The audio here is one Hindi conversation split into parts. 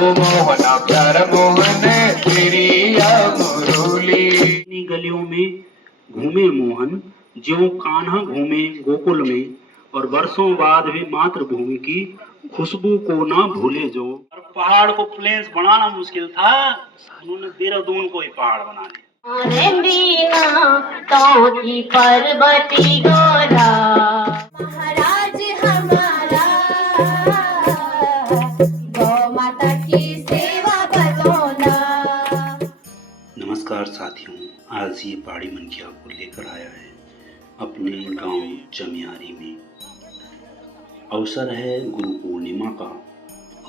मोहन प्यार मोहन तेरी या मुरली। गलियों में घूमे मोहन, ज्यों कान्हा घूमे गोकुल में, और वर्षों बाद भी मातृभूमि की खुशबू को ना भूले जो। और पहाड़ को प्लेन्स बनाना मुश्किल था, उन्होंने देहरादून को ही पहाड़ बना दिया। तो की पर्वती गोरा महाराज हमारा, गौ माता की सेवा बतौना। नमस्कार साथियों, आज ये पहाड़ी मन की आपको लेकर आया है अपने गांव जमियारी में। अवसर है गुरु पूर्णिमा का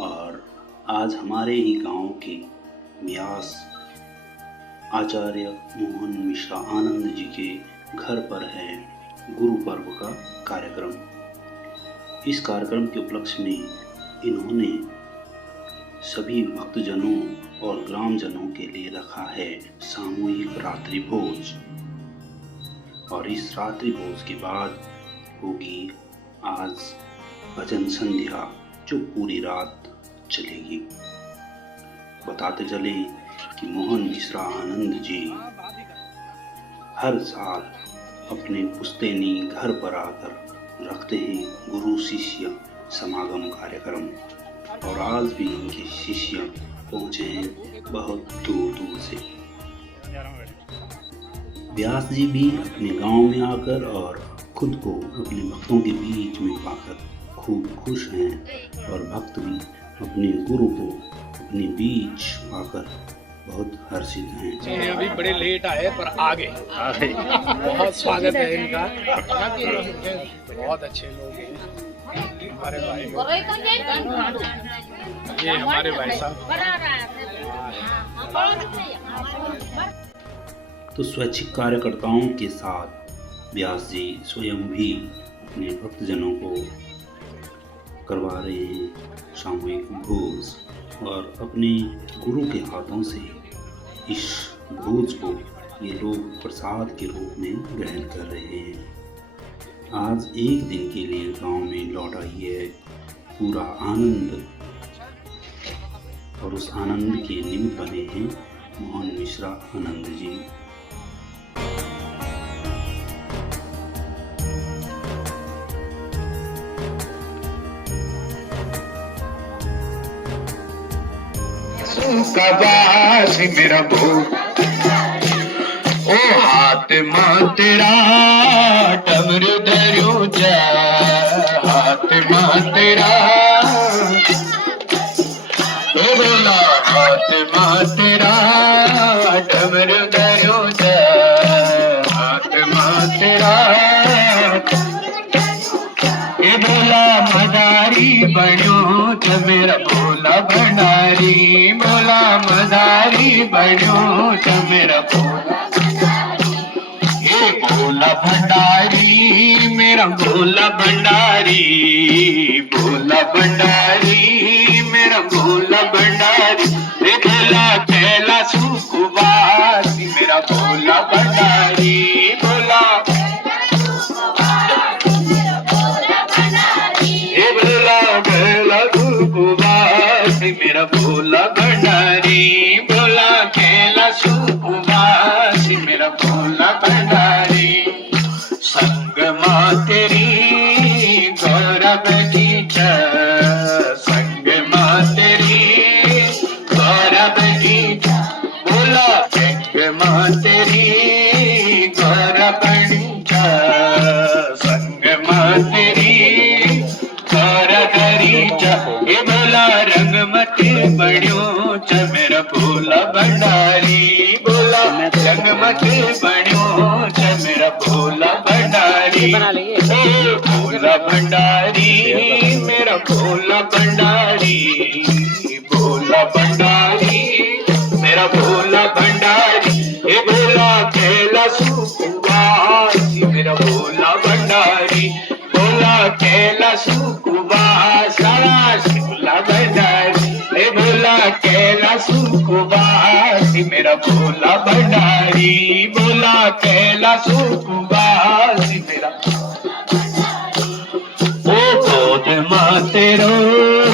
और आज हमारे ही गांव के व्यास आचार्य मोहन मिश्रा आनंद जी के घर पर है गुरु पर्व का कार्यक्रम। इस कार्यक्रम के उपलक्ष्य में इन्होंने सभी भक्तजनों और ग्रामजनों के लिए रखा है सामूहिक रात्रि भोज, और इस रात्रि भोज के बाद होगी आज भजन संध्या जो पूरी रात चलेगी। बताते चले कि मोहन मिश्रा आनंद जी हर साल अपने पुश्तैनी घर पर आकर रखते हैं गुरु शिष्य समागम कार्यक्रम, और आज भी इनके शिष्य पहुंचे हैं बहुत दूर दूर से। व्यास जी भी अपने गांव में आकर और खुद को अपने भक्तों के बीच में पाकर खूब खुश हैं, और भक्त भी अपने गुरु को अपने बीच पाकर बहुत हर्षित हैं। अभी बड़े लेट आए पर आ गए। बहुत स्वागत है इनका, बहुत अच्छे लोग हैं हमारे भाई। ये हमारे भाई साहब। तो स्वैच्छिक कार्यकर्ताओं के साथ व्यास जी स्वयं भी अपने भक्तजनों को करवा रहे हैं सामूहिक भोज, और अपने गुरु के हाथों से इस भोज को ये लोग प्रसाद के रूप में ग्रहण कर रहे हैं। आज एक दिन के लिए गांव में लौट आई है पूरा आनंद, और उस आनंद के निमित्त बने हैं मोहन मिश्रा आनंद जी। कबास मेरा भूत ओ हाथ मां तेरा डमर धरो जा, हाथ मां तेरा ओ बोला हाथ मां तेरा डमर धरो जा, हाथ मां तेरा ए भोला मदारी बनो तो मेरा भोला भंडारी, भोला मदारी बनो तो मेरा भोला, ये भोला भंडारी मेरा भोला भंडारी, भोला भंडारी मेरा भोला भंडारी, रे भोला कैला सुखवासी मेरा भोला भंडारी, भोला मेरा भोला भंडारी, भोला कैला सुखवास मेरा भोला भंडारी। संग मां तेरी गौरा बगीचा, संग मां तेरी गौरा बगीचा, भोला संग मां तेरी गौरा बगीचा, संग मां तेरी गौरा बगीचा, ये भोला रंग मत बड़ियो च मेरा भोला भंडारी, भोला रंग मत बड़ियो च मेरा भोला भंडारी, भोला भंडारी मेरा भोला भंडारी, भोला भंडारी मेरा भोला भंडारी, ये भोला कैला सुखवासी मेरा भोला भंडारी, भोला कैला सुखवास भोला भंडारी, ए भोला कैला सुखवासी मेरा भोला भंडारी, भोला कैला सुखवासी मेरा ओ गोद मां तेरो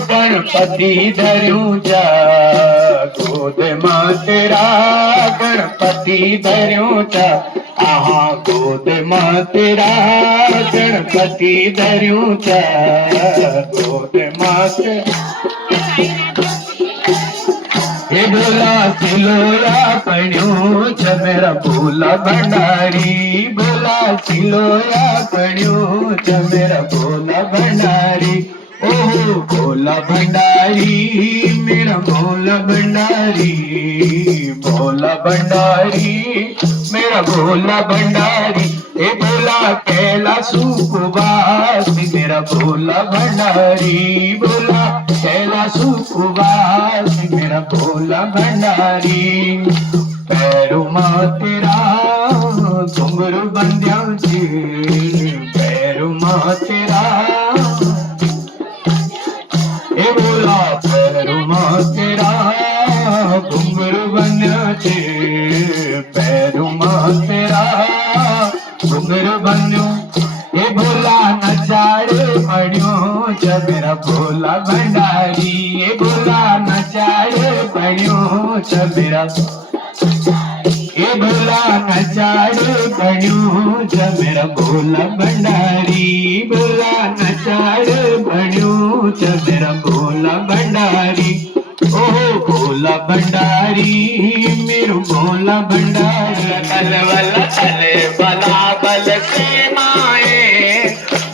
गणपति धरूं जा, गोद मां तेरा गणपति धरूं जा, आहा गोद मां तेरा गणपति धरूं जा, गोद मां तेरा हे भोला सिलोया पण्यो छ मेरा भोला भंडारी, भोला सिलोया पण्यो छ मेरा भोला भंडारी, ओहो भोला भंडारी मेरा भोला भंडारी, भोला भंडारी मेरा भोला भंडारी, हे भोला कैलाश उपवास मेरा भोला भंडारी, भोला कैलाश उपवास मेरा भोला भंडारी, पैरों मां तेरा घुंघरू बंध्या छे, पैरों मां तेरा हे भोला पैरों मां तेरा घुंघरू बंध्या छे, पैरों मां तेरा घुंघरू बंध्यो, हे भोला नचाड़े पड़ियो छ मेरा भोला भंडारी, हे भोला नचाड़े पड़ियो छ मेरा, हे भोला नचाड़े पड़ियो छ मेरा भोला भंडारी, भोला नचाड़े पड़ियो छ मेरा भोला भंडारी, ओहो भोला भंडारी मेरो भोला भंडारी, तल वाला तले बला बल से माए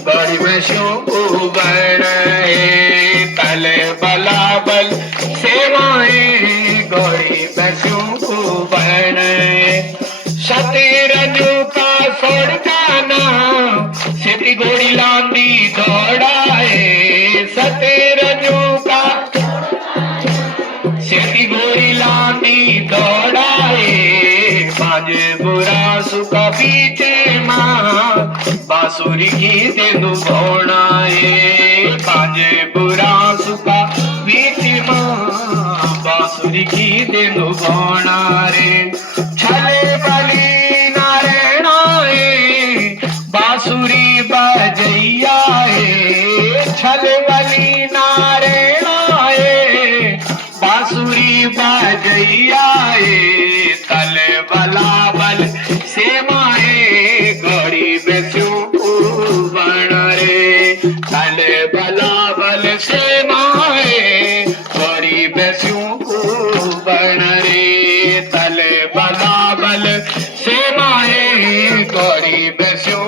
बड़ी मशो बन तले बला बल से माए गौरी बसों बन, सतेरजू का सोड़काना सिटी गोड़ी लांदी दौड़ाए, सतेरजू का सिटी गोड़ी लांदी दौड़ाए, बाजे बुरा सुका पीछे माँ बांसुरी की तेंदु भोणाए, बाजे बुरा सुका पीछे माँ बांसुरी की तेंदु भोणा रे, छले बली नारायणाए बांसुरी बजैया छले बली नारायणाए बांसुरी बजैया तल बला बल से माए गौरी बेचू बन रे, तल बला बल से माए गौरी बेचू बन रे, तल बला बल से माए गौरी बेचू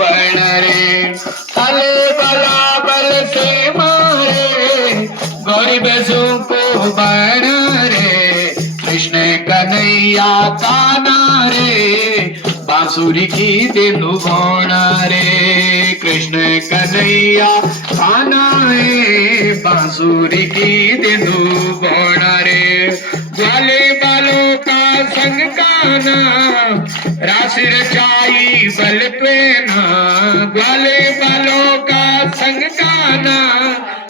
बन रे, तल बला बल से माए गौरी बेचू बन रे, कृष्ण कन्हैया काना रे बांसुरी की तेंदु भोणा रे, कृष्ण कन्हैया काना रे बांसुरी की तेंदु भोणा रे, ग्वाले बालों का संग काना रास रचाई बल त्वेना, ग्वाले बालों का संग काना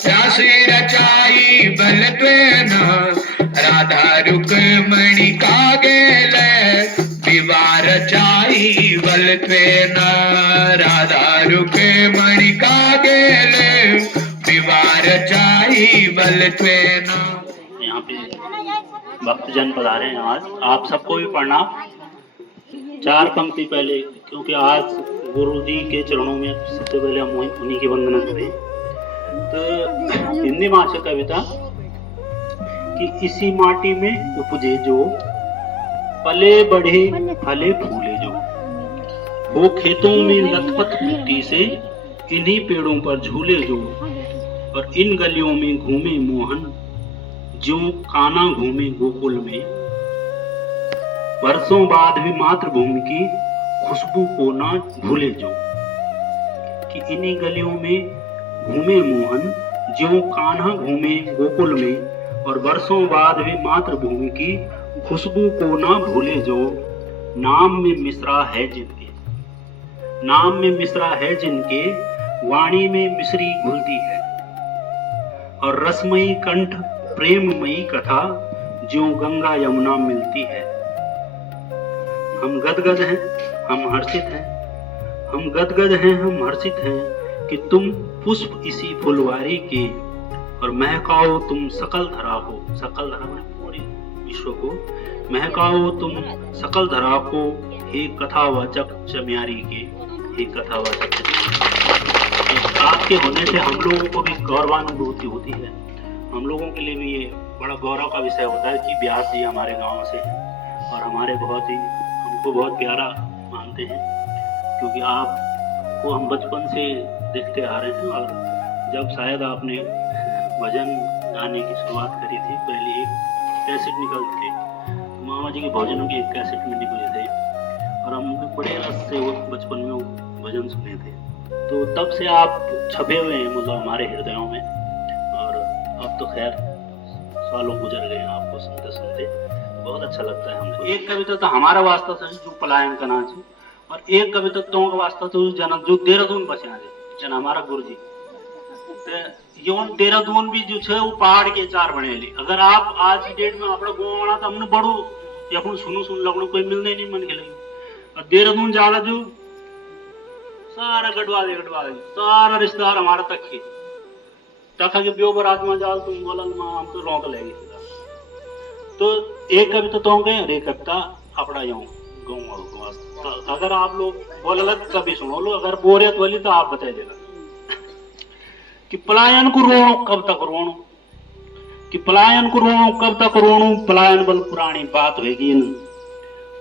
रास रचाई बल त्वेना, राधा रुक्मणी का गेल विवाह रचाई बल त्वेना, राधा रुक्मणी का गेल विवाह रचाई बल त्वेना। यहाँ पे भक्तजन पधारे हैं आज, आप सबको भी प्रणाम। चार पंक्ति पहले, क्योंकि आज गुरु जी के चरणों में सबसे पहले हम उन्हीं की वंदना करें। तो हिंदी में से कविता कि इसी माटी में उपजे जो, पले बढ़े फले फूले जो, वो खेतों में लथपथ मिट्टी से इन्हीं पेड़ों पर झूले जो, और इन गलियों में घूमे मोहन जो काना घूमे गोकुल में, वर्षों बाद भी मातृभूमि की खुशबू को ना भूले जो, कि इन्हीं गलियों में घूमे मोहन ज्यों कान्हा घूमे गोकुल में, और वर्षों बाद भी मातृभूमि की खुशबू को ना भूले जो, नाम में मिश्रा है जिनके, नाम में मिश्रा है जिनके, वाणी में मिश्री घुलती है, और रसमयी कंठ प्रेममयी कथा ज्यों गंगा यमुना मिलती है। हम गदगद हैं, हम हर्षित हैं, हम गदगद हैं, हम हर्षित हैं, कि तुम पुष्प इसी फुलवारी के और महकाओ तुम सकल धरा को, सकल धरा में पूरी विश्व को महकाओ तुम सकल धरा को, हे कथावाचक चम्यारी के, हे कथावाचक चम्यारी। आपके होने से हम लोगों को भी गौरवानुभूति होती है, हम लोगों के लिए भी ये बड़ा गौरव का विषय होता है कि व्यास जी हमारे गांव से हैं और हमारे बहुत ही हमको बहुत प्यारा मानते हैं, क्योंकि आपको हम बचपन से देखते आ रहे हैं। और जब शायद आपने भजन गाने की शुरुआत करी थी, पहले एक कैसेट निकलते थे, मामा जी के भजनों की एक कैसेट में निकले थे और हम बड़े रस से वो बचपन में वो भजन सुने थे। तो तब से आप छपे हुए हैं मतलब हमारे हृदयों में, और अब तो खैर सालों गुजर गए हैं आपको सुनते सुनते, बहुत अच्छा लगता है हमको। एक कविता तो हमारा वास्ता था जो पलायन का नाच, और एक कविता तो का वास्ता तो जना जो देहरादून बचा जन हमारा गुरु जी योन देहरादून भी जो है वो पहाड़ के चार बनेली। अगर आप आज की डेट में अपना गाँव आना तो हमने बड़ो यखुन सुन लगनो कोई मिलने नहीं मन खेलेंगे, और देहरादून जाला जो सारा गढ़वाले सारा रिश्तेदार हमारा तक ही तक के ब्यो बरात में जाल तुम बोला हम तो रौक लेंगे। तो एक कविता तो गए और एक कविता अपना यूं गाँव। अगर आप लोग बोला कभी सुनो लो, अगर बोरियत वाली तो आप बता देना कि पलायन को रोणो कब तक रोणो, कि पलायन को रोणो कब तक रोणो, पलायन बल पुरानी बात होगी न,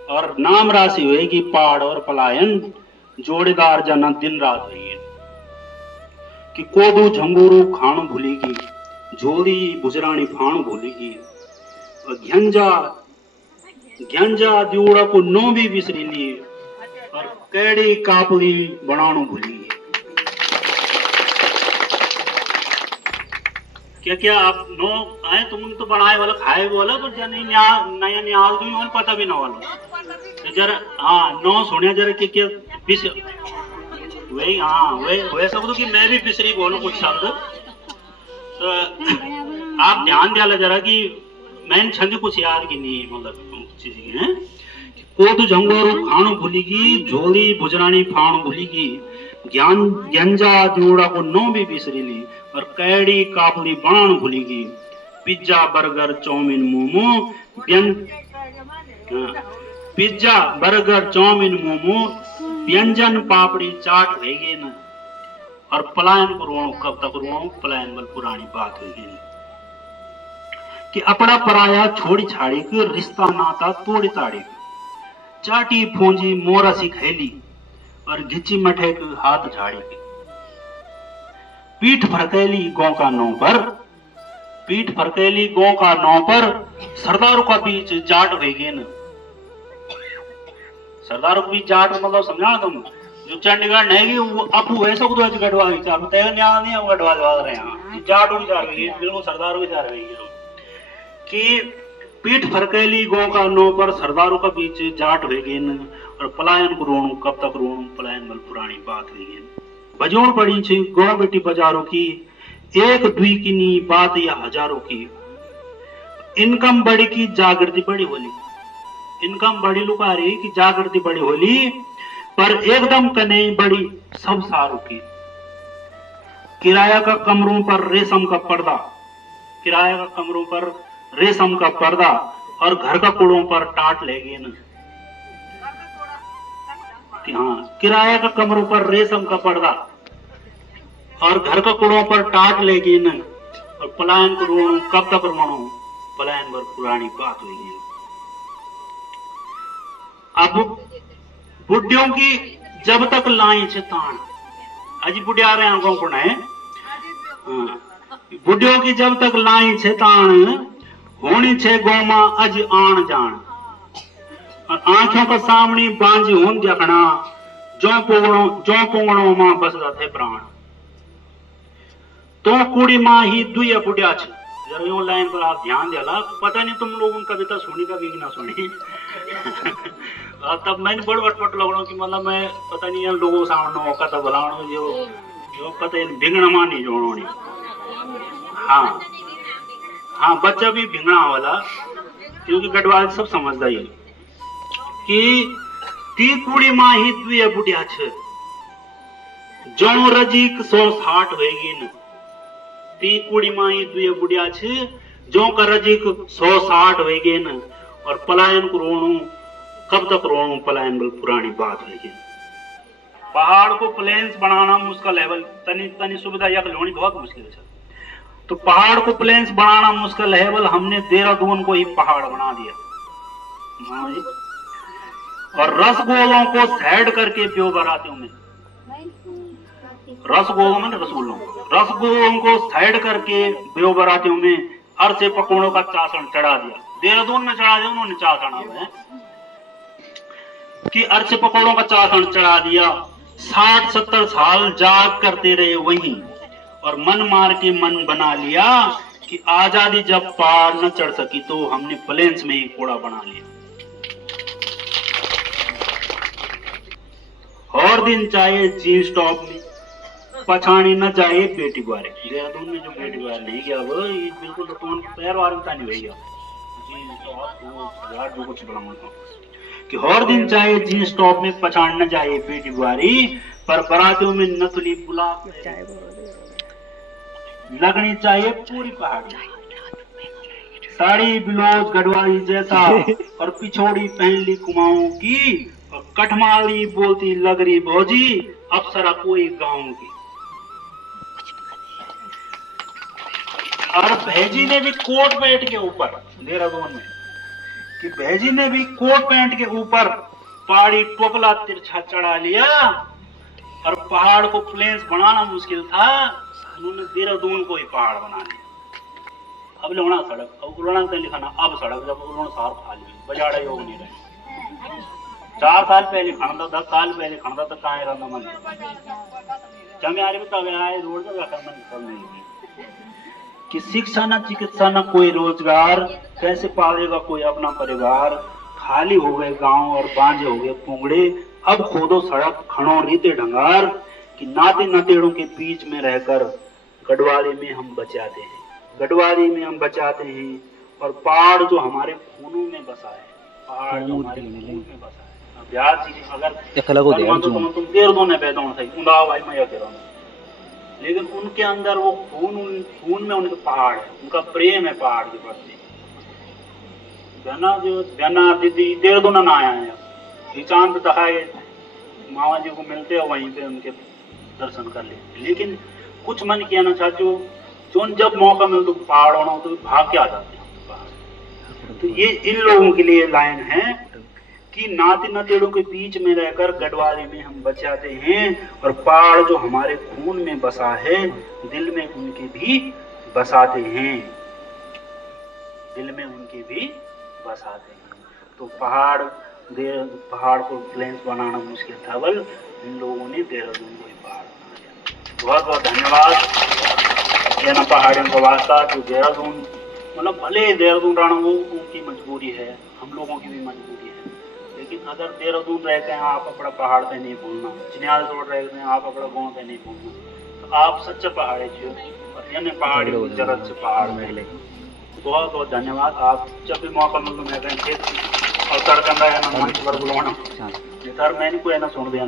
और नाम राशि होगी पहाड़ और पलायन, जोड़ीदार जना दिन रात होगी, कि कोदू झंगूरू खाणु भूलेगी, झोली बुजरानी फाणु भूलेगी, और घंजा दियोड़ा को नो भी बिसरी लिए, और कैड़ी कापड़ी बनाणु भूलेगी। क्या क्या आप नो आए तुमने तो बनाए वाला खाए वाला, पर जाने नया न्याल तो और पता भी ना वाला जरा। हाँ नो सुने जरा क्या वही, हाँ वही सब कि मैं भी बिसरी बोलूं कुछ शब्द, तो आप ध्यान दिया जरा कि मैंने छंद कुछ याद की नहीं मतलब चीज है। कोदू झंगोरू खाणु भूलेगी, झोली बुजरानी फाणु भूलेगी, गंजा दियोड़ा को नो भी बिसरी ली, और कैड़ी कापड़ी बनाणु भूलेगी, pizza burger chowmein momo pizza burger chowmein momo व्यंजन पापड़ी चाट होगी न, और पलायन को रोणो कब तक रोणो, पलायन बल पुरानी बात होगी न, कि अपना पराया छोड़ी छाड़ी के रिश्ता नाता तोड़ी ताड़ी, चाटी फोंजी मोरा सी खैली, और घिची मठे के हाथ झाड़ी के, पीठ फरकैली गांव का नौ पर, पीठ फरकैली गांव का नौ पर, सरदारों का बीच जाट होगी न। सरदारों के बीच जाट मतलब समझा तुम, जो चंडीगढ़ नहीं वो अपू वैसा को तो गढ़वा विचार बताएगा न्याय नहीं है, गढ़वा रहे हैं जाट विचार बिल्कुल सरदारों विचार कि पीठ फरकैली गांव का नौ पर, सरदारों का बीच जाट होगी न, और पलायन को रोणू कब तक रोणू, पलायन बल पुरानी बात होगी। बजोड़ पड़ी छे गाँव बेटी बाजारों की, एक दुई की नी बात या हजारों की, इनकम बड़ी की जागृति बड़ी होली, इनकम बड़ी लुका रही कि जागृति बड़ी होली, पर एकदम कने बड़ी सब सारों की, किराया का कमरों पर रेशम का पर्दा, किराया का कमरों पर रेशम का पर्दा, और घर का कूड़ों पर टाट लेगी न। हाँ किराया का कमरों पर रेशम का पर्दा, और घर का कूड़ों पर टाट लेगी न, और पलायन को रोणो कब तक रोणो, पलायन पर पुरानी बात होगी। अब बुढ़ियों की जब तक लाई छे तान, अजी बुढ़िया आ रहे हैं गाँव को है, बुढ़ियों की जब तक लाई छे तान, होनी छे गोमा अज आन जान, और आंखों का सामने बांझी होन देखना, जो पोंगणों मां बसदा थे प्राण, तो कुड़ी मां ही दुया बुढ़िया छे। जरा यो लाइन पर आप ध्यान देला, पता नहीं तुम लोगों ने कविता सुनी कभी ना सुनी तब मैंने बड़ वटपट लगनो कि मतलब मैं पता नहीं इन लोगों सामने मौका तो बुलानो जो पता है भिंगना मां नहीं जोड़ो नहीं। हाँ हाँ बच्चा भी भिंगना वाला, क्योंकि गढ़वाल सब समझदा ही कि ती कुड़ी मां ही दुया बुढ़िया छे, जो रजीक 160 होगी न ती कुड़ी माई दुए बुढ़िया छ जो का रजीक 160 होगी न और पलायन को रोणु कब तक रोणु पलायन बल पुरानी बात होगी। पहाड़ को प्लेन्स बनाना मुश्किल है, तनी तनी सुविधा यक लोनी बहुत मुश्किल है। तो पहाड़ को प्लेन्स बनाना मुश्किल है, बल हमने देहरादून को ही पहाड़ बना दिया। हाँ जी। और रसगोलों को साइड करके प्यो बरातियों में रसगोलों में रसगोलों को साइड करके प्यो बरातियों में अरसे पकौड़ों का चासन चढ़ा दिया। देहरादून में चढ़ा दिया उन्होंने चासन है कि अरसे पकौड़ों का चासन चढ़ा दिया। 60-70 साल जाग करते रहे वहीं और मन मार के मन बना लिया कि आजादी जब पार न चढ़ सकी तो हमने प्लेन्स में ही कोड़ा बना लिया। और दिन चाहे जीन्स टॉप में पछाड़ी न जाए पेटी गुआरे। देहरादून में जो पेटी गुआरे नहीं गया वो ये बिल्कुल तो पैर वारता नहीं भैया जीन्स टॉप यार जो कुछ बड़ा कि हर दिन चाहे जीन्स टॉप में पछाड़ न जाए पेटी गुआरी पर बरातियों में नथुली बुला लगनी चाहिए पूरी पहाड़ी साड़ी ब्लाउज गढ़वाली जैसा और पिछोड़ी पहन ली कुमाऊं की और कठमाली बोलती लगरी भौजी अप्सरा कोई गाँव की। और भैजी ने भी कोट पैंट के ऊपर देहरादून में कि भैजी ने भी कोट पैंट के ऊपर पहाड़ी टोपला तिरछा चढ़ा लिया और पहाड़ को प्लेन्स बनाना मुश्किल था, उन्होंने देहरादून को ही पहाड़ बना लिया। अब लोना सड़क अब उन्होंने तो लिखा ना अब सड़क जब उन्होंने सार खा ली बजाड़ा योग नहीं रहे। 4 साल पहले खड़ा 10 साल पहले खड़ा तो कहाँ रहना मन जमियारी में तब आए रोड जगह मन सब नहीं कि शिक्षा न चिकित्सा न कोई रोजगार कैसे पालेगा कोई अपना परिवार। खाली हो गए गांव और बांझे हो गए पुंगड़े अब खोदो सड़क खड़ो रीते ढंगार कि नाते नतेड़ों के बीच में रहकर गढ़वाली में हम बचाते हैं गढ़वाली में हम बचाते हैं। और पहाड़ जो हमारे खूनों में बसा है पहाड़ जो हमारे खून में बसा है ब्याह चीज अगर तुम देर दो ने पैदा होना था उंदा भाई मैं कह रहा हूँ लेकिन उनके अंदर वो खून में उनके पहाड़ है उनका प्रेम है पहाड़ के प्रति। बहना दीदी देहरादून ना आया है चांद दिखाए मामा जी को मिलते हैं वहीं पे उनके दर्शन कर ले। लेकिन कुछ मन किया ना चाचू जो जब मौका मिले तो पहाड़ होना तो भाग के आ जाते हैं। तो ये इन लोगों के लिए लाइन है कि नाते नतेड़ों के बीच में रहकर गढ़वाली में हम बचाते हैं और पहाड़ जो हमारे खून में बसा है दिल में उनके भी बसाते हैं दिल में उनके भी बसाते हैं। तो पहाड़ को प्लेन्स बनाना मुश्किल था बल इन लोगों ने देहरादून को ही पहाड़ बना दिया। बहुत बहुत धन्यवाद ये ना पहाड़ियों को वास्ता जो देहरादून मतलब भले देहरादून रहना वो उनकी मजबूरी है हम लोगों की भी मजबूरी है। लेकिन अगर देहरादून रहते हैं आप अपना पहाड़ पे नहीं भूलना चिन्याल रोड रहते हैं आप अपना गाँव पे नहीं भूलना तो आप सच्चे पहाड़ी छो और यानी पहाड़ी जगत से पहाड़ में ले। बहुत बहुत धन्यवाद। आप जब भी मौका मिल तो मैं और तड़कंदा है ना मंच पर बुलाना सर मैंने कोई ना सुन दिया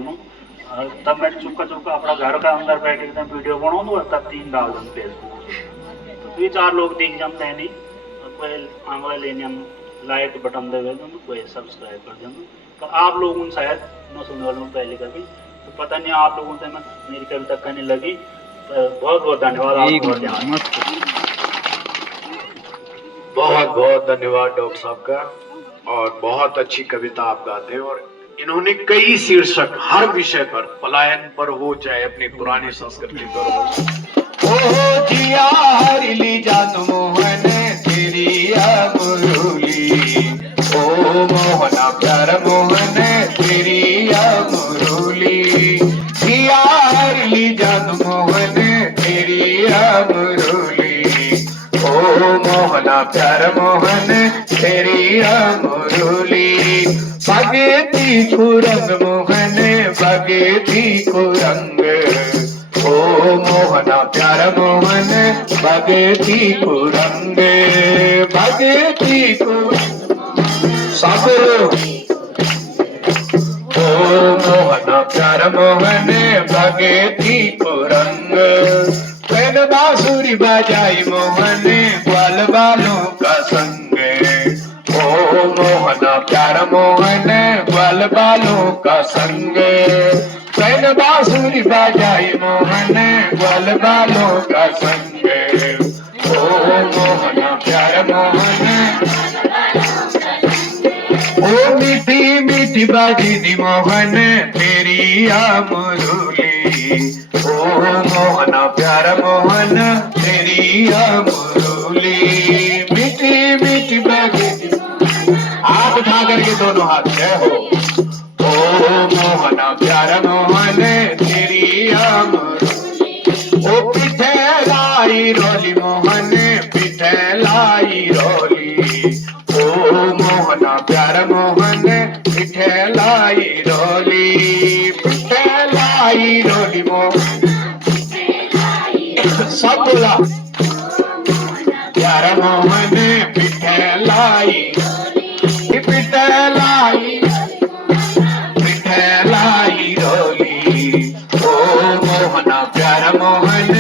तब मैं चुपका अपना घर का अंदर बैठे एकदम वीडियो बनाऊँ तो तब 3 डाल दूँ फेसबुक तो 2-4 लोग देख जमते नहीं कोई आंगला लेने लाइक बटन दे तो कोई सब्सक्राइब कर देना। तो आप लोगों शायद न सुनने वालों पहले कभी तो पता नहीं आप लोगों से मेरी कविता कहने लगी। तो बहुत बहुत धन्यवाद बहुत बहुत धन्यवाद डॉक्टर साहब का और बहुत अच्छी कविता आप गाते हैं और इन्होंने कई शीर्षक हर विषय पर पलायन पर हो चाहे अपनी पुरानी संस्कृति पर हो। ओ जिया हरिली जात मोहन तेरी मुरली ओ मोहना प्यार मोहन तेरी मुरली जिया हरिली जात मोहन तेरी मुरली ओ मोहना प्यार मोहन तेरी मुरली भगती कुरंग मोहन भगती कुरंग ओ मोहना प्यार मोहन भगती कुरंग भगती सब ओ मोहना प्यार मोहन लागे थी कुरंग। पहन बांसुरी बजाई मोहन ग्वाल बालों का संग। ओ मोहन प्यार मोहन ग्वाल बालों का संग। पहन बांसुरी बजाई मोहन ग्वाल बालों का संग। ओ मोहन प्यार मोहन। ओ मीठी मीठी बाजी दी मोहन तेरी मुरली। ओ मोहन प्यार मोहन तेरी मुरली। मीठी मीठी बाजी दी। हाथ उठा करके दोनों हाथ जय हो। ओ मोहन प्यार मोहन तेरी मुरली। ओ पीठे लाई रोली मोहन पीठे लाई रोली। ओ मोहन प्यार मोहन पीठे लाई रोली। पीठे लाई रोली मोहन सब बोला। प्यार मोहन पीठे लाई पीठे लाई पीठे लाई रोली। ओ मोहन प्यार मोहन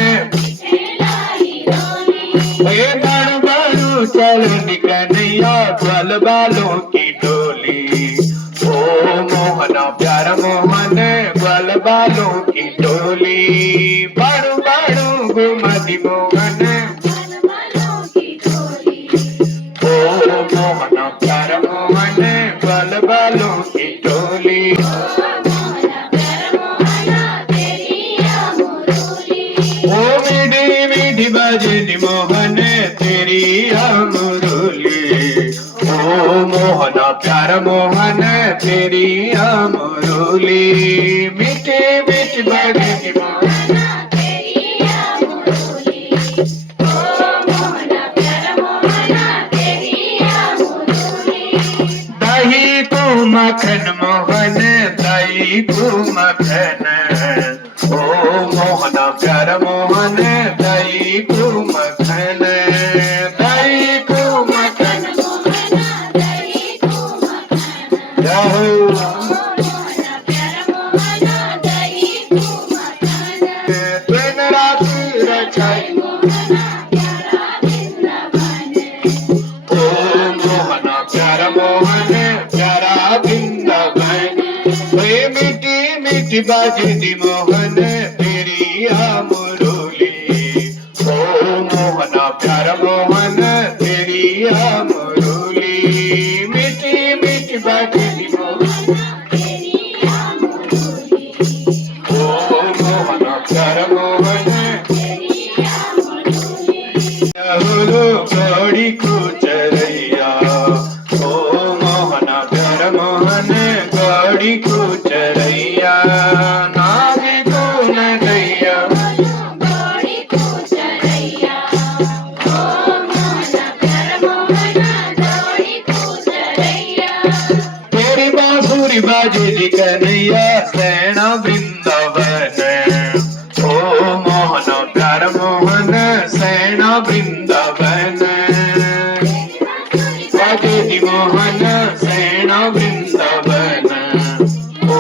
बड़ू बड़ू चलो निकलिया ग्वाल बालों की टोली। ओ मोहन प्यार मोहन ग्वाल बालों की टोली। बड़ू बड़ू घुमती मोहन। ओ मोहन प्यार मोहन ग्वाल बालों की टोली। ओ मीठी मीठी बाजी मोहन तेरी मुरली। ओ मोहन प्यार मोहन तेरी मुरली। मीठी मीठी बाजी मोहन। दही को मखन मोहन दही को मखन। ओ मोहन प्यार मोहन दही को मखन। दही को मखन दिन रात रचाई। ओ मोहन प्यार मोहन प्यारा वृंदावन। मीठी मीठी बाजी दी मोहन तेरी मुरली। ओ मोहन प्यार मोहन तेरी मुरली। मीठी मीठी बाजी दी मोहन। ओ मोहन प्यार मोहन घोड़ी को चरैया। ओ मोहन प्यार मोहन घोड़ी को चरैया। नागी को नगैया तेरी बांसुरी बाजी कन्हैया सैना वृंदावन। ओ मोहन प्यार मोहन सैना वृंदावन। बाजी मोहन सैना वृंदावन। ओ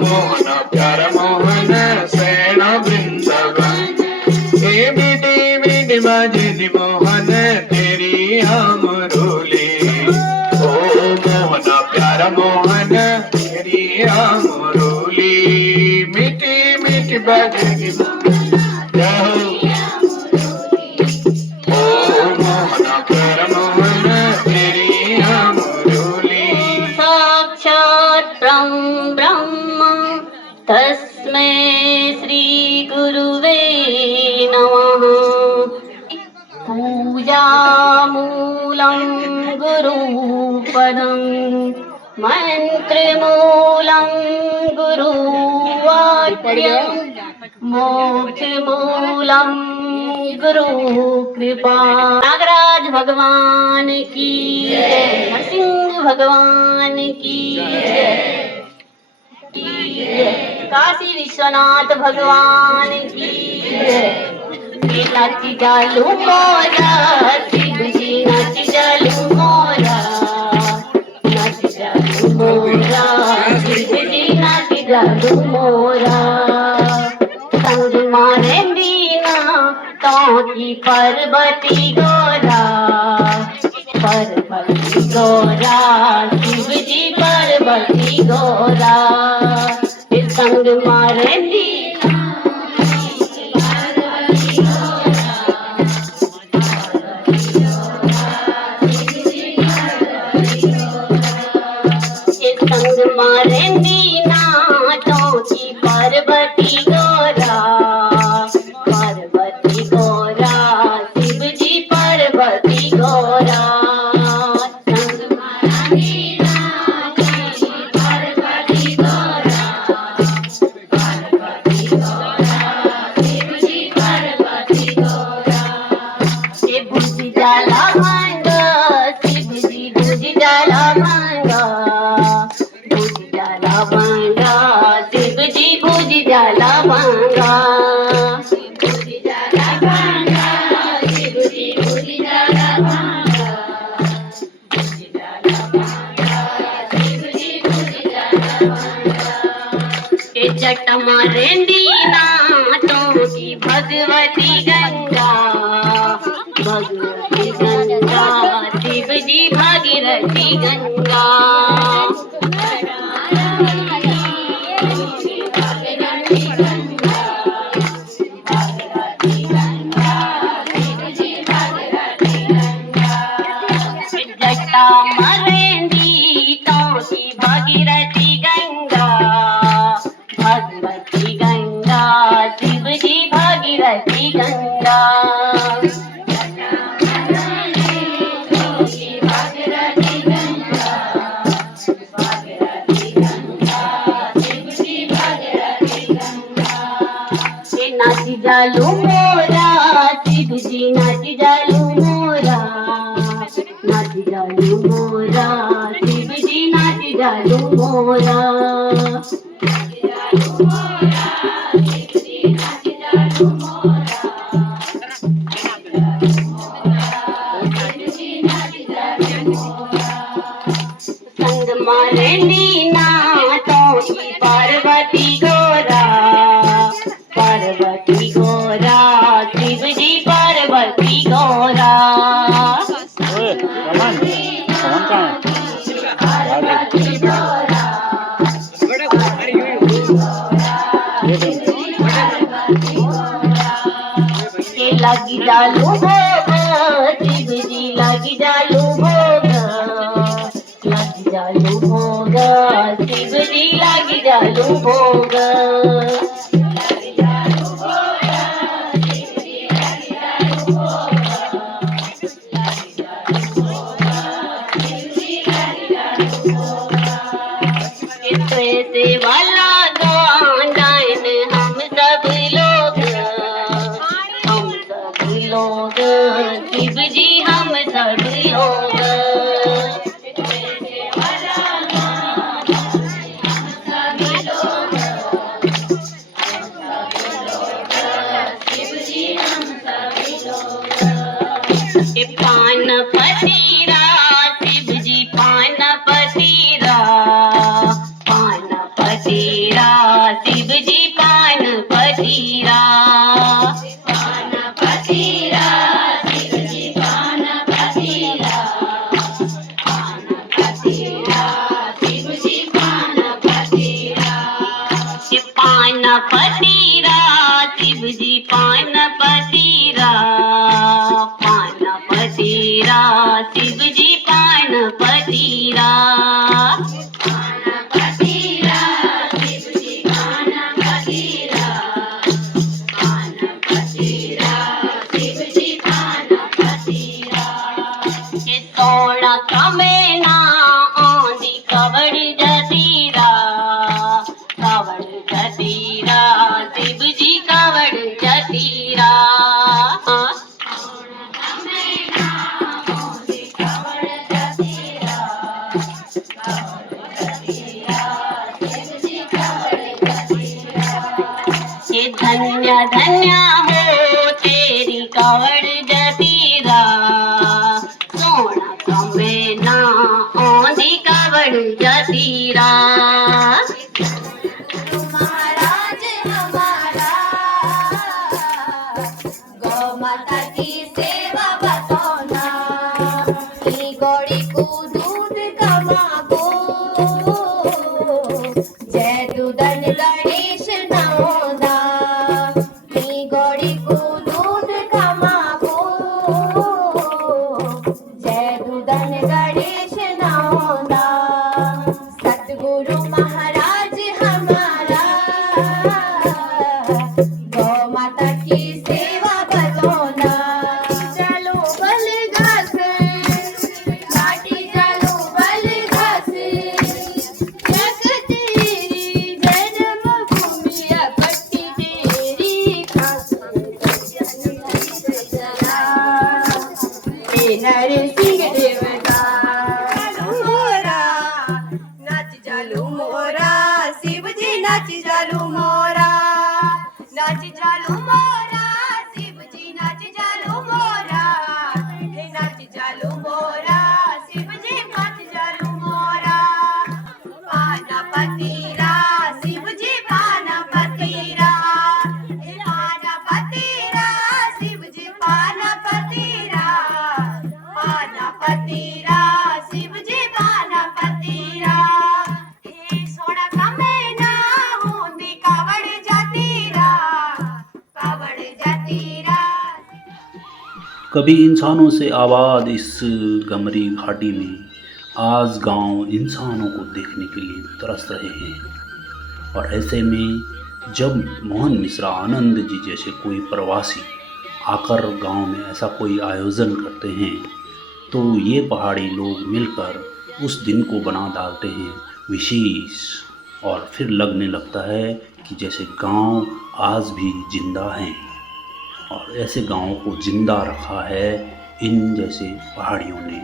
मोहन प्यार मोहन सैना वृंदावन। ए मीठी मीठी बाजी मोहन तेरी मुरली। ओ मोहन प्यार मोहन तेरी मुरली। मीठी मीठी बाजी ओ मोहन प्यार मोहन तेरी मुरली। साक्षात् ब्रह्म तस्मै श्री गुरुवे नमः। पूजामूलं गुरुपदं मन्त्रमूलं गुरुवाक्यं मोक्षमूलं गुरुकृपा। नागराज भगवान की जय। नरसिंह भगवान की जय। काशी विश्वनाथ भगवान की जय। नाची चालू मोरा शिव जी नाची चालू मोरा। नाची चालू मोरा शिव जी नाची चालू मोरा। की पार्वती गौरा, पार्वती गौरा, शिव जी पार्वती गौरा, ये संग मारेंदी संग मारेंदी नाथों की पार्वती गौरा, पार्वती गौरा, शिव जी पार्वती गौरा, संग मारेंदी नाथों की पार्वती गौरा, पार्वती गौरा, शिव जी पार्वती गौरा, ये बुझ जाला भांग, शिव जी बुझ जाला भांग, शिव जी बुझ जाला भांगा, बुझ जाला भांगा, शिव जी बुझ जाला भांगा, बुझ जाला भांगा, शिव जी बुझ जाला भांगा, ये जट मारेंदी नाथों की भगवती गंगा, भगवती गंगा, शिव जी भागीरथी गंगा, जटा मरेंदी तो की भागीरथी गंगा, भगवती गंगा, शिव जी भागीरथी गंगा, भागीरथी गंगा, भागीरथी गंगा, शिव जी भागीरथी गंगा, ये नाची जालू मोरा, शिव जी नाची जालू मोरा, नाची जालू मोरा, शिव जी नाची जालू मोरा, नाची जालू मोरा, शिव जी नाची जालू मोरा, शिव जी नाची जालू मोरा, संग मारेंदी नाथों की पार्वती गौरा, पार्वती गौरा, शिव जी पार्वती गौरा, पार्वती गौरा, ये लगी जालू भोग, शिव जी लगी जालू भोग, लगी जालू भोग, शिव जी लगी जालू भोग, लगी जालू भोग, शिव जी लगी जालू भोग, लगी जालू भोग, शिव जी लगी जालू भोग, इतने वाला गायन हम सब लोग, हम सब लोग, शिव जी हम सब लोग, पान पतीरा, शिव जी पान पतीरा, पान पतीरा, शिव जी पान पतीरा, पान पतीरा, शिव जी पान पतीरा, पान पतीरा, शिव जी पान पतीरा, पान पतीरा, शिव जी पान पतीरा, पान पतीरा, शिव जी पान पतीरा, पान पतीरा, शिव जी पान पतीरा, पान पतीरा, शिव जी पान पतीरा, ये सोना कमेना आंधी कवड़ जतीरा, कवड़ जतीरा, शिव जी कवड़ जतीरा, ये धन्य धन्य हो तेरी कवड़ जतीरा, सोना कमेना आंधी कवड़ जतीरा, महाराज हमारा गौ माता गौड़ी को दूध का मागो जय दुदन गणेश नौदा मी गौड़ी को दूध का मागो जय दुदन गणेश नौदा सतगुरु महाराज हमारा गौ माता की सेवा बतौना चलो बल घास काटी चलो बल घास जग तेरी जन्मभूमि पट्टी तेरी खास नरसिंह देवता मोरा नाच जालू मोरा शिव जी नाच जालू मोरा नाच जालू मोरा शिव जी नाच जालू मोरा हे नाच जालू मोरा शिव जी नाच जालू मोरा पाना पतीरा शिव जी पाना पतीरा हे पाना पतीरा शिव जी पाना पतीरा पाना पतीरा शिव जी पाना पतीरा हे सोना कमे ना होंदी कावड़ जातीरा कावड़ जातीरा कभी इंसानों से आबाद इस गमरी घाटी में आज गांव इंसानों को देखने के लिए तरस रहे हैं। और ऐसे में जब मोहन मिश्रा आनंद जी जैसे कोई प्रवासी आकर गांव में ऐसा कोई आयोजन करते हैं तो ये पहाड़ी लोग मिलकर उस दिन को बना डालते हैं विशेष। और फिर लगने लगता है कि जैसे गांव आज भी जिंदा हैं। और ऐसे गांवों को जिंदा रखा है इन जैसे पहाड़ियों ने।